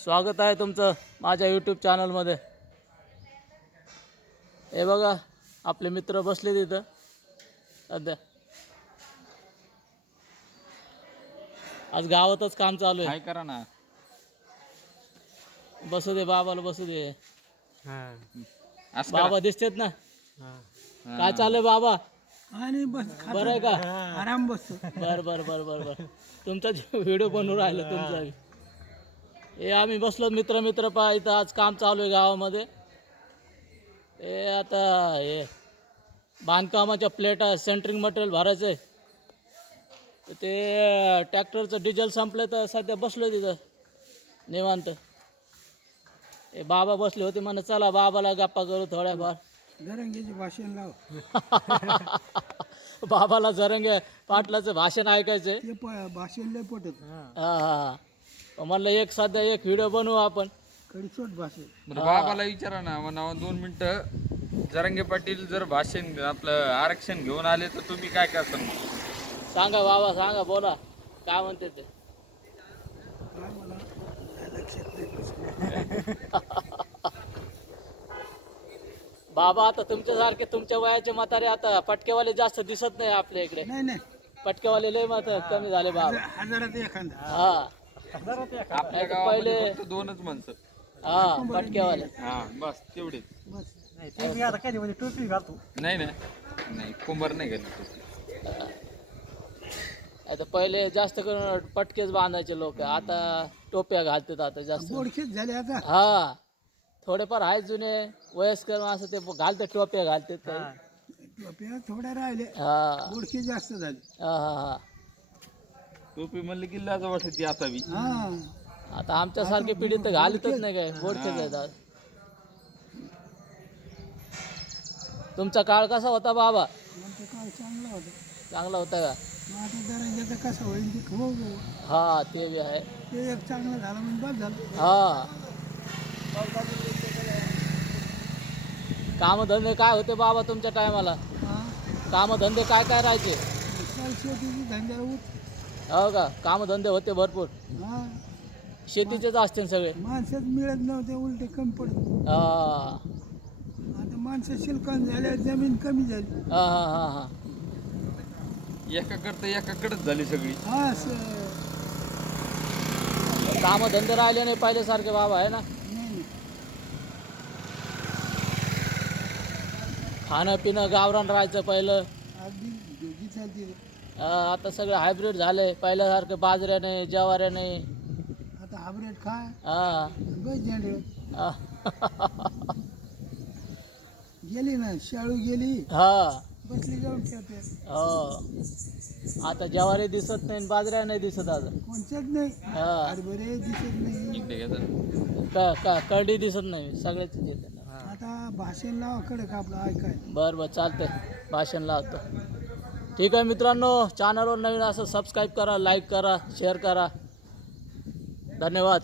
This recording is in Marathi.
स्वागत आहे तुमचं माझ्या यूट्यूब चॅनलमध्ये हे बघा आपले मित्र बसले तिथं सध्या आज गावातच काम चालू आहे. काय करा ना. बसू दे बाबाला बसू दे. असं बाबा दिसतेत ना. काय चालू आहे बाबा? आणि बस बरं आहे का? आराम बसतो. बर बर बर बर बर. तुमचा व्हिडिओ बनवून राहिला तुमचा. हे आम्ही बसलो मित्र मित्र पा इथं आज काम चालू आहे गावामध्ये. हे आता हे बांधकामाच्या प्लेटा सेंटरिंग मटेरियल भरायचं आहे. ते ट्रॅक्टरचं डिझेल संपलं तर सध्या बसलो तिथं निवांत. हे बाबा बसले होते म्हणा चला बाबाला गप्पा करू थोड्याफार. गरंगीचे भाषण लाव. बाबाला जरंगे पाटलाचं भाषण प- भाषण लय पटत. हा हा. म्हणलं एक सध्या एक व्हिडिओ बनवू आपण. कडीचोट भाषण बरं बाबाला विचारा ना म्हणा दोन मिनिटं. जरंगे पाटील जर भाषण आपलं आरक्षण घेऊन आले तर तुम्ही काय करता? सांगा बाबा सांगा बोला. काय म्हणते ते? बाबा आता तुमच्यासारखे तुमच्या वयाचे म्हातारे आता पटकेवाले जास्त दिसत नाही आपल्या इकडे. नाही नाही. पटकेवाले लय मात्र कमी झाले बाबा. हजारात एखादा. हा. आपल्या गावामध्ये पहिले- फक्त दोनच माणसं. हा पटकेवाले हा बस तेवढेच. नाही ना नाही कुंभार नाही आता पहिले जास्त करून पटकेच बांधायचे लोक. आता टोप्या घालतात आता जास्त. झाले आता. हा थोडेफार आहेत जुने वयस्कर माणसं ते घालतात टोप्या घालतात काही. थोड्या राहिले. हा. जास्त झाले. हा हा हा. टोपी म्हणलं की लाज वाटत ती आता बी. हा. आता आमच्यासारखी पिढी तर घालतच नाही काय बोडकेच आहेत आज. तुमचा काळ कसा होता बाबा? चांगलं होतं. चांगला होता का? कसं होईल ते हो ते बी आहे. ते एक चांगलं झालं म्हणजे बस झालं. हा. कामधंदे काय होते बाबा तुमच्या टायमाला? हा. कामधंदे काय काय राहायचे? काय शेतीची हो का? कामधंदे होते भरपूर. हा. शेतीचेच असते सगळे. माणसंच मिळत नव्हते उलटे कमी पडत. हा. आता माणसं शिल्कन झाल्या जमीन कमी झाली. हा हा हा हा. एकाकडं तर एकाकडेच झाली सगळी. हा स- कामधंदे राहिले नाही पहिल्यासारखे बाबा आहे ना? नाही. नाही. खाणं पिणं गावरान राहायचं पहिलं. अगदी योगी चालते आता सगळं हायब्रिड झालंय. पहिल्यासारखं बाजऱ्या नाही ज्वाऱ्या नाही. आता हायब्रेड खा हा. बस हा. गेली ना शाळू गेली. हा. बसली जाऊन ठेवते हो. आता ज्वारी दिसत नाही आणि बाजऱ्या नाही दिसत आता कोणत्याच नाही? हा. हरभरे दिसत नाही. का का दिसत नाही सगळ्याच येते आता भाषण लावा कडक आपलं ऐकाय बरं बरं चालतंय. भाषण लावतो. ठीक आहे मित्रांनो चॅनलवर नवीन असं सबस्क्राईब करा लाईक करा शेअर करा. धन्यवाद.